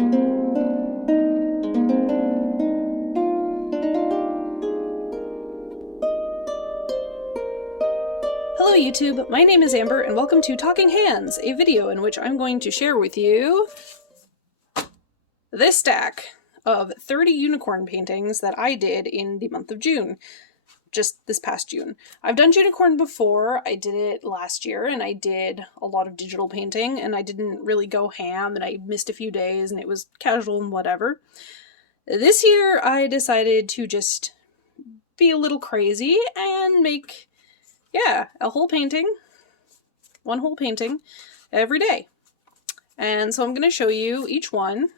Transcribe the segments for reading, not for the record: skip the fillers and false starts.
Hello YouTube, my name is Amber and welcome to Talking Hands, a video in which I'm going to share with you this stack of 30 unicorn paintings that I did in the month of June, just this past June. I've done Junicorn before. I did it last year and I did a lot of digital painting and I didn't really go ham and I missed a few days and it was casual and whatever. This year I decided to just be a little crazy and make, yeah, a whole painting, one whole painting every day. And so I'm going to show you each one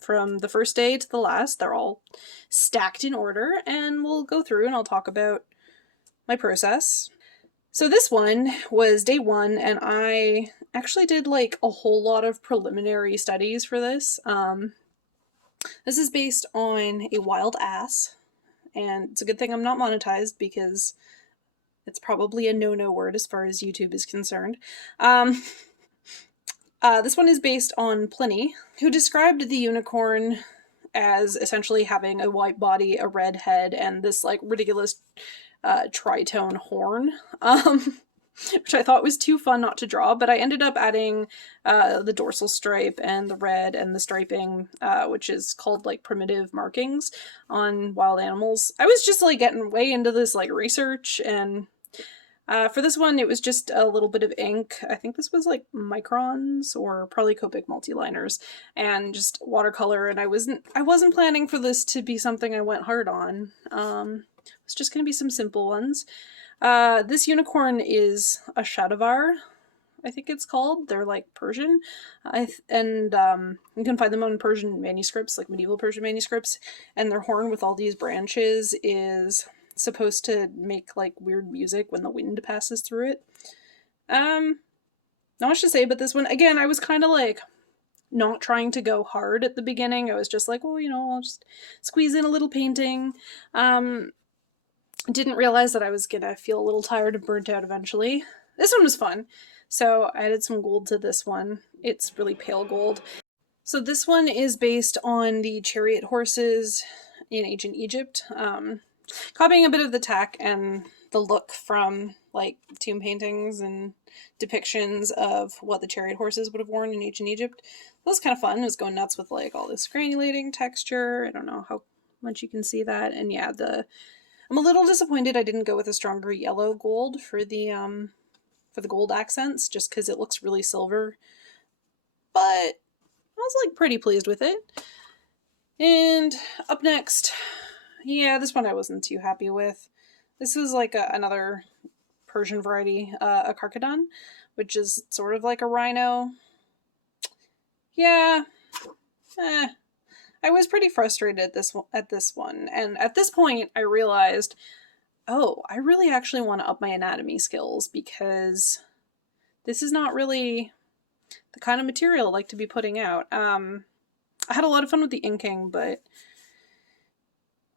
from the first day to the last. They're all stacked in order and we'll go through and I'll talk about my process. So this one was day one and I actually did like a whole lot of preliminary studies for this. This is based on a wild ass and it's a good thing I'm not monetized because it's probably a no-no word as far as YouTube is concerned. This one is based on Pliny, who described the unicorn as essentially having a white body, a red head, and this like ridiculous tritone horn, which I thought was too fun not to draw, but I ended up adding the dorsal stripe and the red and the striping, which is called like primitive markings on wild animals. I was just like getting way into this like research, and for this one, it was just a little bit of ink. I think this was like microns or probably Copic multiliners and just watercolor. And I wasn't planning for this to be something I went hard on. It's just going to be some simple ones. This unicorn is a Shadavar, I think it's called. They're like Persian. You can find them on Persian manuscripts, like medieval Persian manuscripts. And their horn with all these branches is supposed to make like weird music when the wind passes through it. Not much to say about this one. Again, I was kind of like not trying to go hard at the beginning. I was just like, well, you know, I'll just squeeze in a little painting. Didn't realize that I was gonna feel a little tired and burnt out eventually. This one was fun. So I added some gold to this one. It's really pale gold. So this one is based on the chariot horses in ancient Egypt. Copying a bit of the tech and the look from like tomb paintings and depictions of what the chariot horses would have worn in ancient Egypt. That was kind of fun. It was going nuts with like all this granulating texture. I don't know how much you can see that. And yeah, I'm a little disappointed I didn't go with a stronger yellow gold for the gold accents, just because it looks really silver. But I was like pretty pleased with it. And up next, yeah, this one I wasn't too happy with. This is like another Persian variety, a Carcadon, which is sort of like a rhino. Yeah, I was pretty frustrated at this one, and at this point I realized, oh, I really actually want to up my anatomy skills because this is not really the kind of material I like to be putting out. I had a lot of fun with the inking, but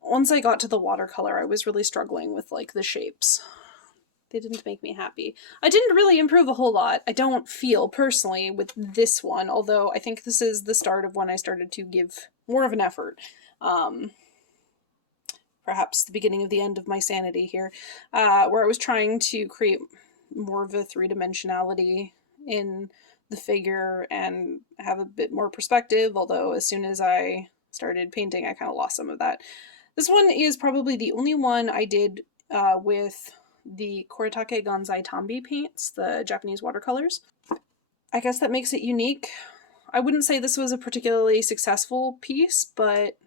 once I got to the watercolor, I was really struggling with like the shapes. They didn't make me happy. I didn't really improve a whole lot, I don't feel personally, with this one, although I think this is the start of when I started to give more of an effort. Perhaps the beginning of the end of my sanity here, where I was trying to create more of a three-dimensionality in the figure and have a bit more perspective, although as soon as I started painting, I kind of lost some of that. This one is probably the only one I did with the Kuretake Gansai Tambi paints, the Japanese watercolors. I guess that makes it unique. I wouldn't say this was a particularly successful piece, but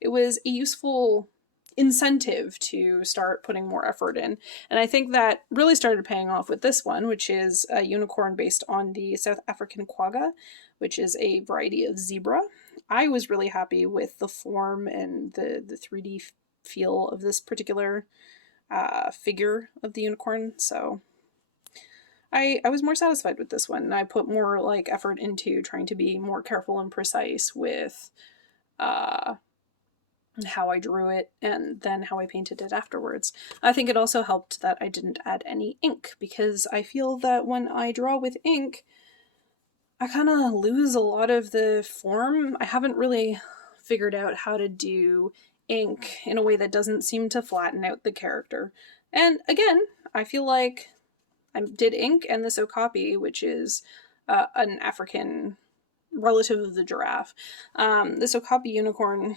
it was a useful incentive to start putting more effort in. And I think that really started paying off with this one, which is a unicorn based on the South African quagga, which is a variety of zebra. I was really happy with the form and the 3D feel of this particular figure of the unicorn, so I was more satisfied with this one, and I put more like effort into trying to be more careful and precise with how I drew it and then how I painted it afterwards. I think it also helped that I didn't add any ink, because I feel that when I draw with ink, I kind of lose a lot of the form. I haven't really figured out how to do ink in a way that doesn't seem to flatten out the character. And again, I feel like I did ink and this okapi, which is an African relative of the giraffe. This okapi unicorn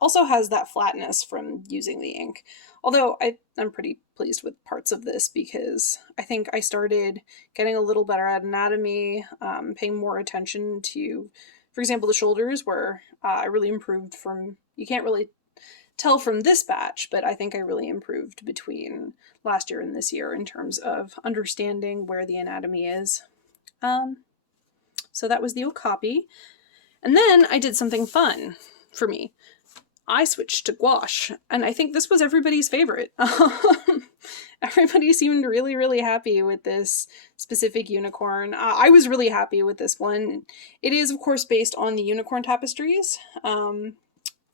also has that flatness from using the ink. Although I'm pretty pleased with parts of this because I think I started getting a little better at anatomy, paying more attention to, for example, the shoulders, where I really improved from, you can't really tell from this batch, but I think I really improved between last year and this year in terms of understanding where the anatomy is. So that was the okapi. And then I did something fun for me. I switched to gouache, and I think this was everybody's favorite. Everybody seemed really, really happy with this specific unicorn. I was really happy with this one. It is, of course, based on the unicorn tapestries.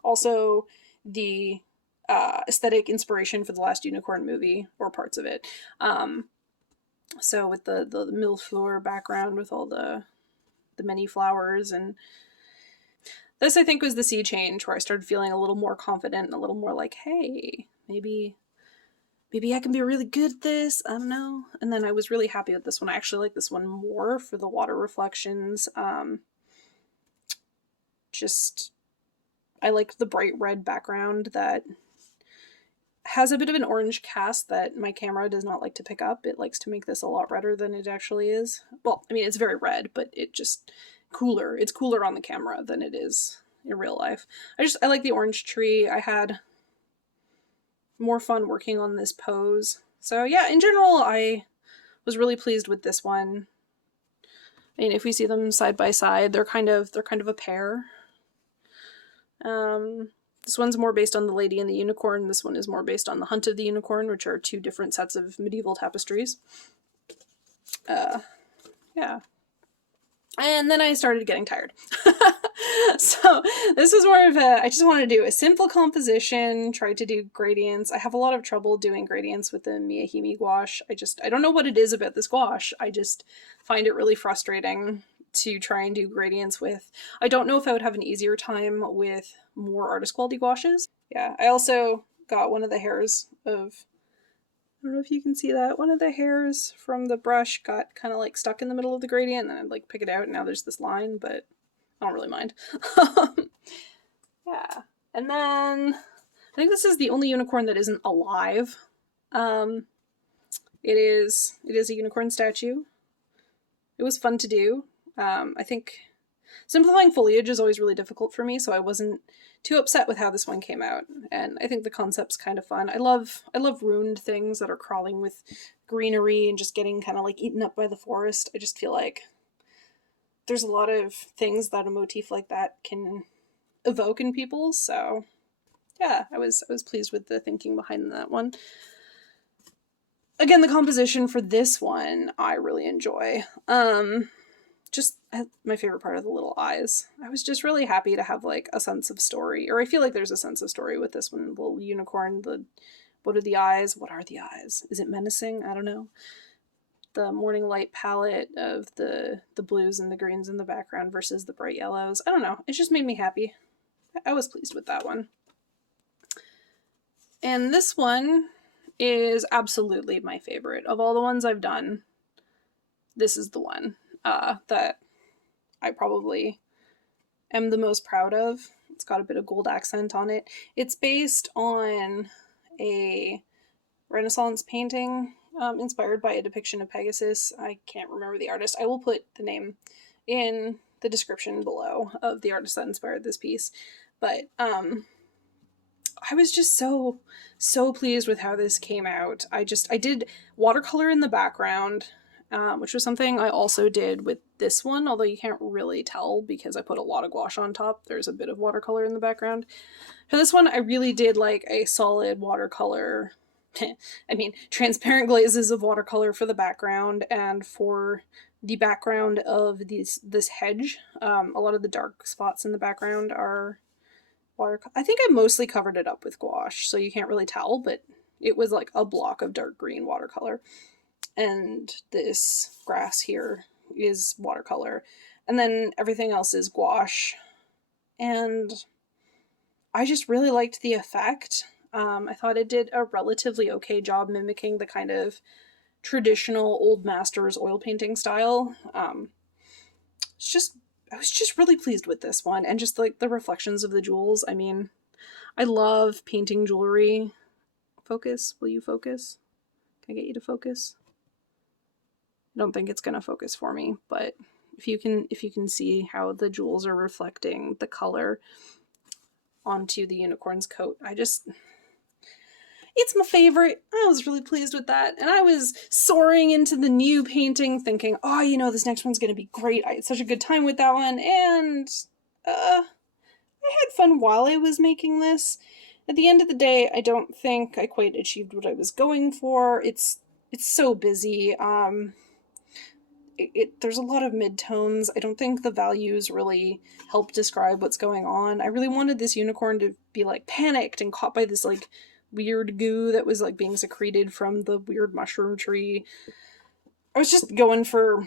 Also, the aesthetic inspiration for the last unicorn movie, or parts of it. So with the millefleur background with all the many flowers, and this, I think, was the sea change where I started feeling a little more confident and a little more like, hey, maybe I can be really good at this. I don't know. And then I was really happy with this one. I actually like this one more for the water reflections. I like the bright red background that has a bit of an orange cast that my camera does not like to pick up. It likes to make this a lot redder than it actually is. Well, I mean, it's very red, but it just cooler. It's cooler on the camera than it is in real life. I like the orange tree. I had more fun working on this pose. So yeah, in general, I was really pleased with this one. I mean, if we see them side by side, they're kind of a pair. This one's more based on the Lady and the Unicorn. This one is more based on the Hunt of the Unicorn, which are two different sets of medieval tapestries. Yeah. And then I started getting tired. So this was more of I just wanted to do a simple composition, tried to do gradients. I have a lot of trouble doing gradients with the Miya Himi gouache. I don't know what it is about this gouache. I just find it really frustrating to try and do gradients with. I don't know if I would have an easier time with more artist quality gouaches. Yeah, I also got one of the hairs of, I don't know if you can see that, one of the hairs from the brush got kind of like stuck in the middle of the gradient, and then I'd like pick it out, and now there's this line, but I don't really mind. Yeah. And then I think this is the only unicorn that isn't alive. It is a unicorn statue. It was fun to do. I think simplifying foliage is always really difficult for me, so I wasn't too upset with how this one came out. And I think the concept's kind of fun. I love ruined things that are crawling with greenery and just getting kind of like eaten up by the forest. I just feel like there's a lot of things that a motif like that can evoke in people. So yeah, I was pleased with the thinking behind that one. Again, the composition for this one I really enjoy. Just my favorite part of the little eyes. I was just really happy to have like a sense of story, or I feel like there's a sense of story with this one. The little unicorn, what are the eyes? What are the eyes? Is it menacing? I don't know. The morning light palette of the blues and the greens in the background versus the bright yellows. I don't know. It just made me happy. I was pleased with that one. And this one is absolutely my favorite. Of all the ones I've done, this is the one that I probably am the most proud of. It's got a bit of gold accent on it. It's based on a Renaissance painting inspired by a depiction of Pegasus. I can't remember the artist. I will put the name in the description below of the artist that inspired this piece. But I was just so pleased with how this came out. I did watercolor in the background, which was something I also did with this one, although you can't really tell because I put a lot of gouache on top. There's a bit of watercolor in the background. For this one, I really did like a solid watercolor. I mean, transparent glazes of watercolor for the background, and for the background of this hedge. A lot of the dark spots in the background are watercolor. I think I mostly covered it up with gouache, so you can't really tell, but it was like a block of dark green watercolor. And this grass here is watercolor. And then everything else is gouache. And I just really liked the effect. I thought it did a relatively okay job mimicking the kind of traditional old masters oil painting style. I was just really pleased with this one, and just like the reflections of the jewels. I mean, I love painting jewelry. Focus, will you focus? Can I get you to focus? I don't think it's gonna focus for me, but if you can see how the jewels are reflecting the color onto the unicorn's coat, it's my favorite. I was really pleased with that. And I was soaring into the new painting thinking, oh, you know, this next one's going to be great. I had such a good time with that one. And I had fun while I was making this. At the end of the day, I don't think I quite achieved what I was going for. It's so busy. There's a lot of midtones. I don't think the values really help describe what's going on. I really wanted this unicorn to be like panicked and caught by this like weird goo that was like being secreted from the weird mushroom tree. I was just going for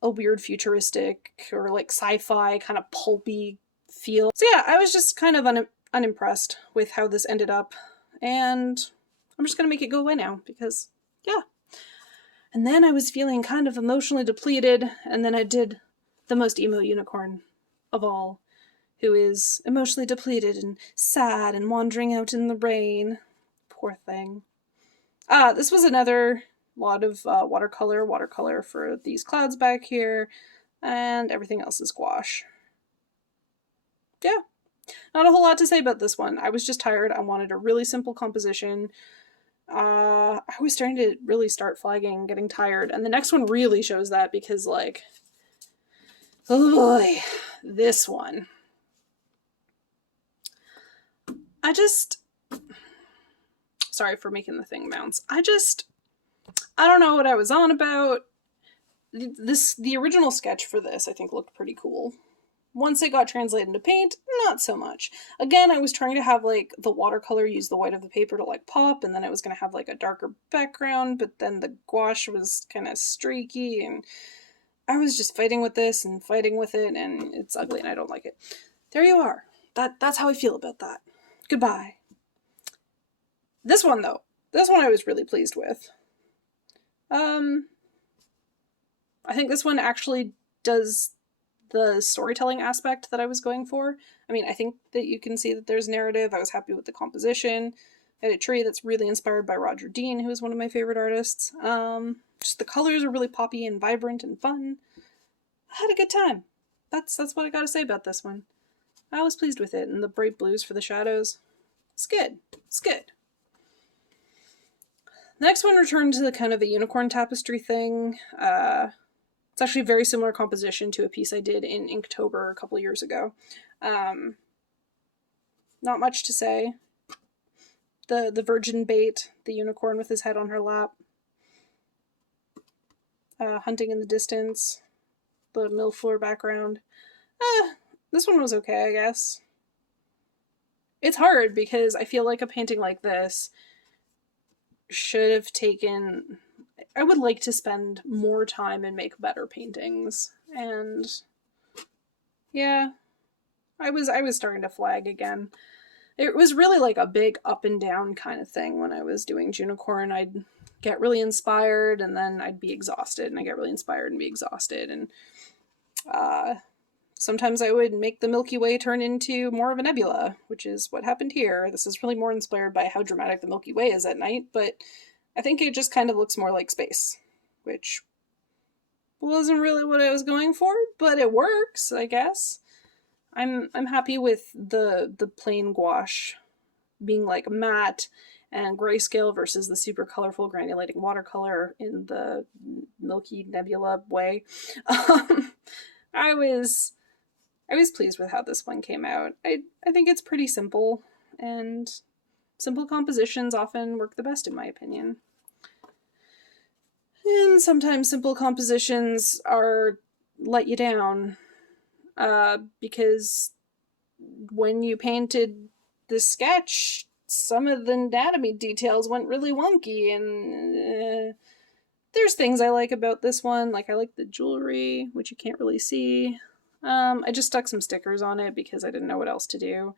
a weird futuristic or like sci-fi kind of pulpy feel. So yeah, I was just kind of unimpressed with how this ended up, and I'm just gonna make it go away now because yeah. And then I was feeling kind of emotionally depleted, and then I did the most emo unicorn of all, who is emotionally depleted and sad and wandering out in the rain. Poor thing. This was another lot of watercolor for these clouds back here, and everything else is gouache. Yeah, not a whole lot to say about this one. I was just tired. I wanted a really simple composition. I was starting to really start flagging, getting tired, and the next one really shows that because, like, oh boy, this one. Sorry for making the thing bounce. I don't know what I was on about. The original sketch for this, I think, looked pretty cool. Once it got translated into paint, not so much. Again, I was trying to have, like, the watercolor use the white of the paper to, like, pop, and then I was going to have, like, a darker background, but then the gouache was kind of streaky, and I was just fighting with this and fighting with it, and it's ugly, and I don't like it. There you are. That's how I feel about that. Goodbye. This one, though. This one I was really pleased with. I think this one actually does the storytelling aspect that I was going for. I mean, I think that you can see that there's narrative. I was happy with the composition. I had a tree that's really inspired by Roger Dean, who is one of my favorite artists. Just the colors are really poppy and vibrant and fun. I had a good time. That's what I gotta say about this one. I was pleased with it, and the bright blues for the shadows. It's good. It's good. The next one returned to the kind of a unicorn tapestry thing. It's actually a very similar composition to a piece I did in Inktober a couple years ago. Not much to say. The virgin bait, the unicorn with his head on her lap. Hunting in the distance. The mill floor background. This one was okay, I guess. It's hard because I feel like a painting like this should have taken... I would like to spend more time and make better paintings. And yeah, I was starting to flag again. It was really like a big up and down kind of thing when I was doing Junicorn. I'd get really inspired and then I'd be exhausted, and I get really inspired and be exhausted. And sometimes I would make the Milky Way turn into more of a nebula, which is what happened here. This is really more inspired by how dramatic the Milky Way is at night, but I think it just kind of looks more like space, which wasn't really what I was going for, but it works, I guess. I'm happy with the plain gouache being like matte and grayscale versus the super colorful granulating watercolor in the Milky Nebula way. I was pleased with how this one came out. I think it's pretty simple, and simple compositions often work the best in my opinion. And sometimes simple compositions let you down, because when you painted the sketch, some of the anatomy details went really wonky, and There's things I like about this one. Like, I like the jewelry, which you can't really see. I just stuck some stickers on it because I didn't know what else to do.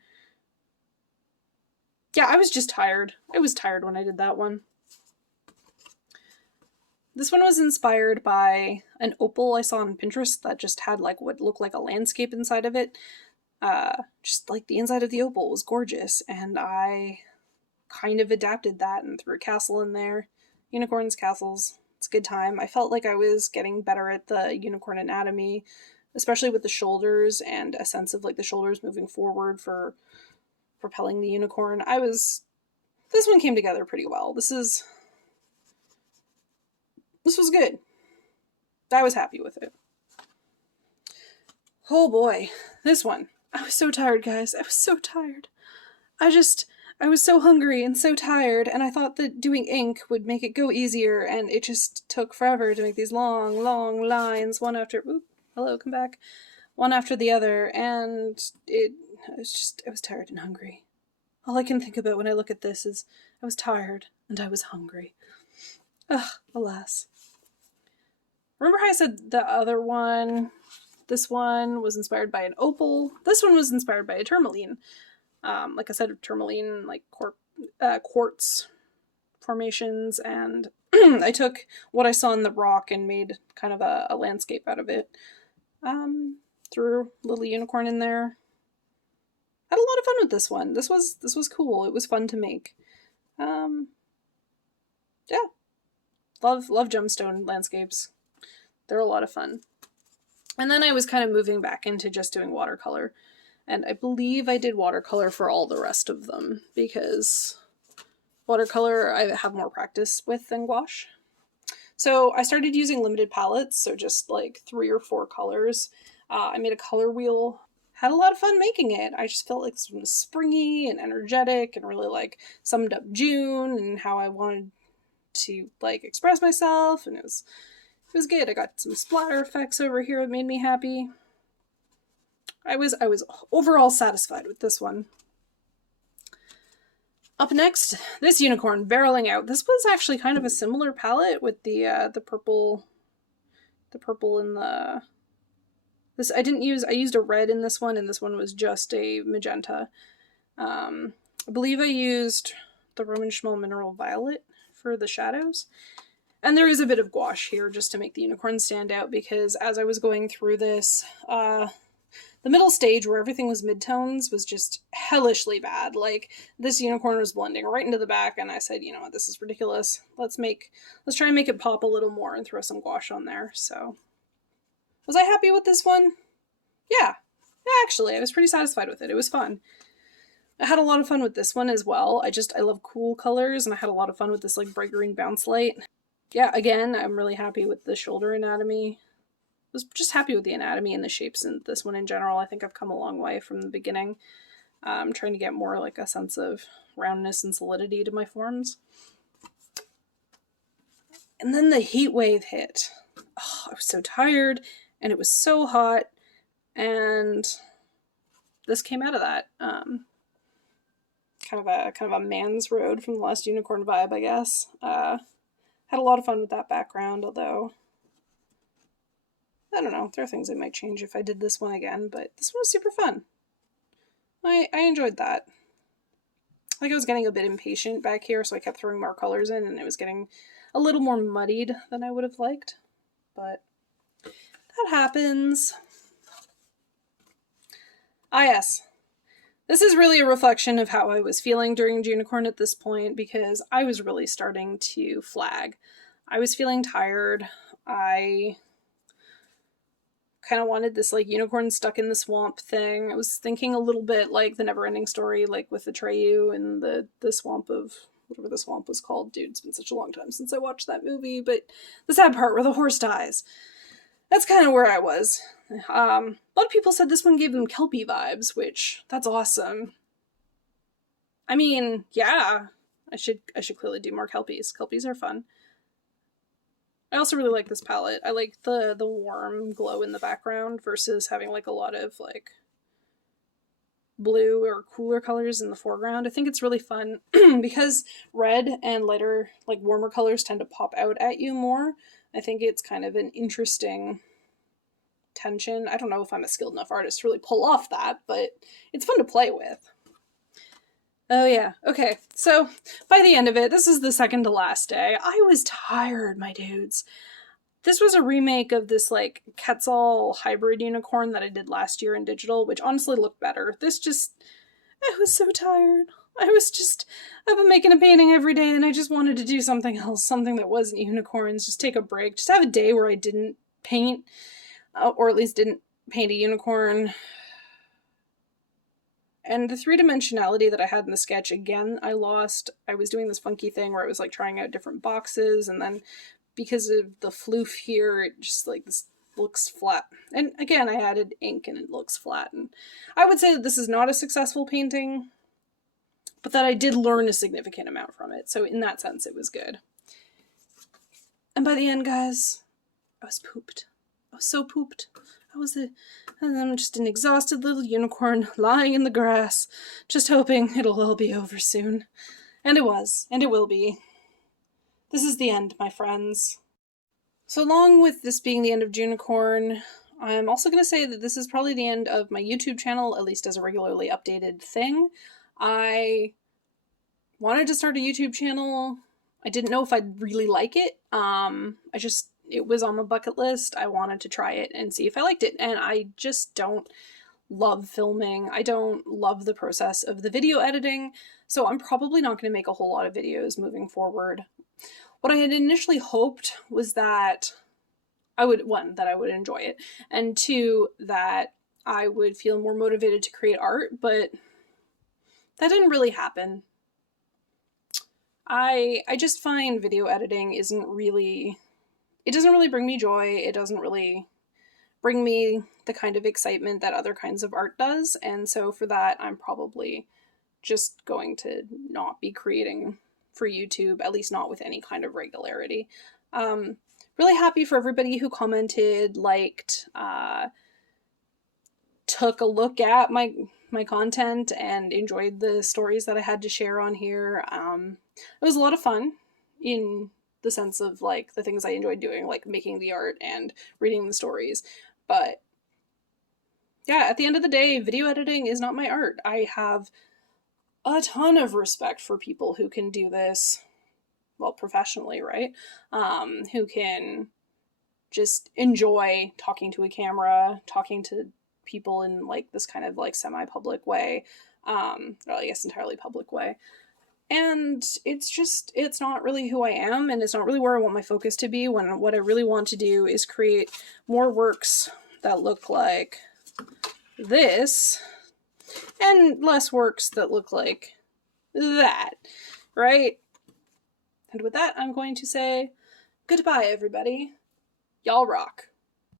Yeah, I was just tired. I was tired when I did that one. This one was inspired by an opal I saw on Pinterest that just had like what looked like a landscape inside of it. Just like the inside of the opal was gorgeous, and I kind of adapted that and threw a castle in there. Unicorns, castles, it's a good time. I felt like I was getting better at the unicorn anatomy, especially with the shoulders and a sense of like the shoulders moving forward for propelling the unicorn. This one came together pretty well. This was good. I was happy with it. Oh boy, this one. I was so tired, guys. I was so tired. I was so hungry and so tired, and I thought that doing ink would make it go easier, and it just took forever to make these long, long lines, one after, oop, hello, come back, one after the other, and I was tired and hungry. All I can think about when I look at this is I was tired and I was hungry. Ugh, alas. Remember how I said the other one, this one was inspired by an opal? This one was inspired by a tourmaline. Like I said, tourmaline, like quartz formations, and I took what I saw in the rock and made kind of a landscape out of it. Threw a little unicorn in there. Had a lot of fun with this one. This was cool. It was fun to make. Yeah. Love gemstone landscapes. They're a lot of fun. And then I was kind of moving back into just doing watercolor. And I believe I did watercolor for all the rest of them, because watercolor I have more practice with than gouache. So I started using limited palettes, so just like 3 or 4 colors. I made a color wheel. Had a lot of fun making it. I just felt like it was springy and energetic and really like summed up June and how I wanted to like express myself, and it was good. I got some splatter effects over here that made me happy. I was overall satisfied with this one. Up next, this unicorn barreling out. This was actually kind of a similar palette with the purple in the. This I used a red in this one, and this one was just a magenta. I believe I used the Roman Schmel Mineral Violet for the shadows. And there is a bit of gouache here just to make the unicorn stand out, because as I was going through this, the middle stage where everything was midtones was just hellishly bad. Like, this unicorn was blending right into the back, and I said, you know what, this is ridiculous. Let's try and make it pop a little more and throw some gouache on there. So, was I happy with this one? Yeah. Actually, I was pretty satisfied with it. It was fun. I had a lot of fun with this one as well. I love cool colors, and I had a lot of fun with this like bright green bounce light. Yeah, again, I'm really happy with the shoulder anatomy. I was just happy with the anatomy and the shapes in this one in general. I think I've come a long way from the beginning. I'm trying to get more like a sense of roundness and solidity to my forms. And then the heat wave hit. Oh, I was so tired, and it was so hot, and this came out of that. Kind of a man's road from the last unicorn vibe, I guess. Had a lot of fun with that background, although I don't know, there are things I might change if I did this one again, but this one was super fun. I enjoyed that. Like, I was getting a bit impatient back here, so I kept throwing more colors in, and it was getting a little more muddied than I would have liked, but that happens. Ah yes, this is really a reflection of how I was feeling during Junicorn at this point, because I was really starting to flag. I was feeling tired. I kind of wanted this like unicorn stuck in the swamp thing. I was thinking a little bit like the Neverending Story, like with Atreyu and the swamp of whatever the swamp was called. Dude, it's been such a long time since I watched that movie, but the sad part where the horse dies. That's kind of where I was. A lot of people said this one gave them Kelpie vibes, which, that's awesome. I mean, yeah, I should clearly do more Kelpies. Kelpies are fun. I also really like this palette. I like the warm glow in the background versus having like a lot of like blue or cooler colors in the foreground. I think it's really fun because red and lighter, like warmer colors tend to pop out at you more. I think it's kind of an interesting tension. I don't know if I'm a skilled enough artist to really pull off that, but it's fun to play with. Oh yeah, okay, so by the end of it, this is the second to last day. I was tired, my dudes. This was a remake of this like Quetzal hybrid unicorn that I did last year in digital, which honestly looked better. This just, I was so tired. I've been making a painting every day and I just wanted to do something else, something that wasn't unicorns, just take a break, just have a day where I didn't paint, or at least didn't paint a unicorn. And the three-dimensionality that I had in the sketch, again, I lost. I was doing this funky thing where I was like trying out different boxes, and then because of the floof here, it just like this looks flat. And again, I added ink and it looks flat. And I would say that this is not a successful painting, but that I did learn a significant amount from it. So in that sense, it was good. And by the end, guys, I was pooped. I was so pooped. And I'm just an exhausted little unicorn lying in the grass, just hoping it'll all be over soon. And it was, and it will be. This is the end, my friends. So along with this being the end of Junicorn, I'm also going to say that this is probably the end of my YouTube channel, at least as a regularly updated thing. I wanted to start a YouTube channel. I didn't know if I'd really like it. It was on my bucket list. I wanted to try it and see if I liked it. And I just don't love filming. I don't love the process of the video editing. So I'm probably not going to make a whole lot of videos moving forward. What I had initially hoped was that I would, one, that I would enjoy it, and two, that I would feel more motivated to create art, but that didn't really happen. I just find video editing it doesn't really bring me joy. It doesn't really bring me the kind of excitement that other kinds of art does, and so for that, I'm probably just going to not be creating for YouTube, at least not with any kind of regularity. Really happy for everybody who commented, liked, took a look at my content and enjoyed the stories that I had to share on here. It was a lot of fun in the sense of like the things I enjoyed doing, like making the art and reading the stories. But yeah, at the end of the day, video editing is not my art. I have a ton of respect for people who can do this, well, professionally, right? Who can just enjoy talking to a camera, talking to people in like this kind of like semi-public way, or I guess entirely public way. And it's not really who I am, and it's not really where I want my focus to be, when what I really want to do is create more works that look like this, and less works that look like that, right? And with that, I'm going to say goodbye, everybody. Y'all rock.